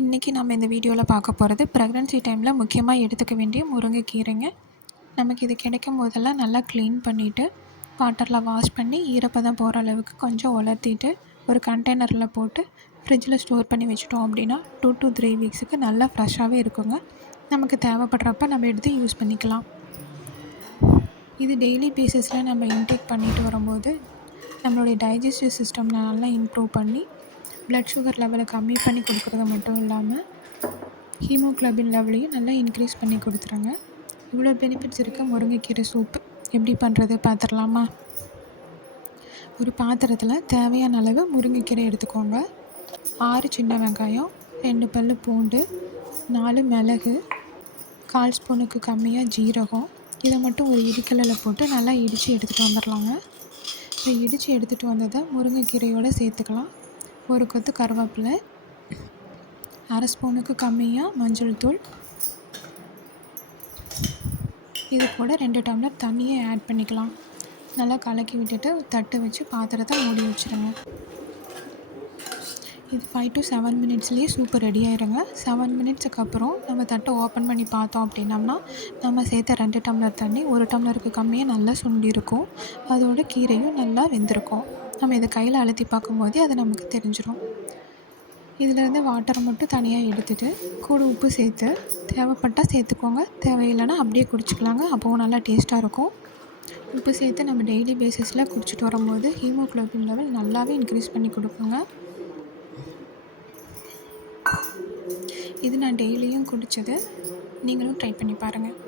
இன்றைக்கி நம்ம இந்த வீடியோவில் பார்க்க போகிறது ப்ரெக்னென்சி டைமில் முக்கியமாக எடுத்துக்க வேண்டிய முருங்கைக்கீரைங்க. நமக்கு இது கிடைக்கும் போதெல்லாம் நல்லா க்ளீன் பண்ணிவிட்டு வாட்டரில் வாஷ் பண்ணி ஈரப்பதம் போகிற அளவுக்கு கொஞ்சம் உலர்த்திட்டு ஒரு கண்டெய்னரில் போட்டு ஃப்ரிட்ஜில் ஸ்டோர் பண்ணி வச்சுட்டோம் அப்படின்னா 2 to 3 வீக்ஸுக்கு நல்லா ஃப்ரெஷ்ஷாகவே இருக்குங்க. நமக்கு தேவைப்படுறப்ப நம்ம எடுத்து யூஸ் பண்ணிக்கலாம். இது டெய்லி பேசிஸில் நம்ம இன்டேக் பண்ணிட்டு வரும்போது நம்மளுடைய டைஜஸ்டிவ் சிஸ்டம் நல்லா இம்ப்ரூவ் பண்ணி ப்ளட் சுகர் லெவலை கம்மி பண்ணி கொடுக்குறது மட்டும் இல்லாமல் ஹீமோக்ளோபின் லெவலையும் நல்லா இன்க்ரீஸ் பண்ணி கொடுத்துருங்க. இவ்வளோ பெனிஃபிட்ஸ் இருக்க முருங்கைக்கீரை சூப் எப்படி பண்ணுறது பார்த்துடலாமா? ஒரு பாத்திரத்தில் தேவையான அளவு முருங்கைக்கீரை எடுத்துக்கோங்க. 6 சின்ன வெங்காயம், 2 பல் பூண்டு, 4 மிளகு, 1/4 ஸ்பூனுக்கு கம்மியாக ஜீரகம், இதை மட்டும் ஒரு இடிக்கல்லில் போட்டு நல்லா இடித்து எடுத்துகிட்டு வந்துடலாங்க. இப்போ இடித்து எடுத்துகிட்டு வந்ததை முருங்கைக்கீரையோடு சேர்த்துக்கலாம். ஒரு கொத்து கருவேப்பிலை, 1/2 ஸ்பூனுக்கு கம்மியாக மஞ்சள் தூள், இது கூட 2 டம்ளர் தண்ணியை ஆட் பண்ணிக்கலாம். நல்லா கலக்கி விட்டுட்டு தட்டு வச்சு பாத்திரத்தை மூடி வச்சுருங்க. இது 5 to 7 மினிட்ஸ்லேயே சூப்பர் ரெடி ஆயிருங்க. 7 மினிட்ஸுக்கு அப்புறம் நம்ம தட்டை ஓப்பன் பண்ணி பார்த்தோம் அப்படின்னம்னா நம்ம சேர்த்த 2 டம்ளர் தண்ணி 1 டம்ளருக்கு கம்மியாக நல்லா சுண்டிருக்கும். அதோட கீரையும் நல்லா வெந்திருக்கும். நம்ம இதை கையில் அழுத்தி பார்க்கும்போதே அது நமக்கு தெரிஞ்சிடும். இதிலேருந்து வாட்டரை மட்டும் தனியாக எடுத்துகிட்டு கூட உப்பு சேர்த்து தேவைப்பட்டால் சேர்த்துக்கோங்க, தேவையில்லைன்னா அப்படியே குடிச்சிக்கலாங்க. அப்போவும் நல்லா டேஸ்ட்டாக இருக்கும். உப்பு சேர்த்து நம்ம டெய்லி பேசிஸில் குடிச்சிட்டு வரும்போது ஹீமோக்ளோபின் லெவல் நல்லாவே இன்க்ரீஸ் பண்ணி கொடுக்குங்க. இது நான் டெய்லியும் குடித்தது, நீங்களும் ட்ரை பண்ணி பாருங்கள்.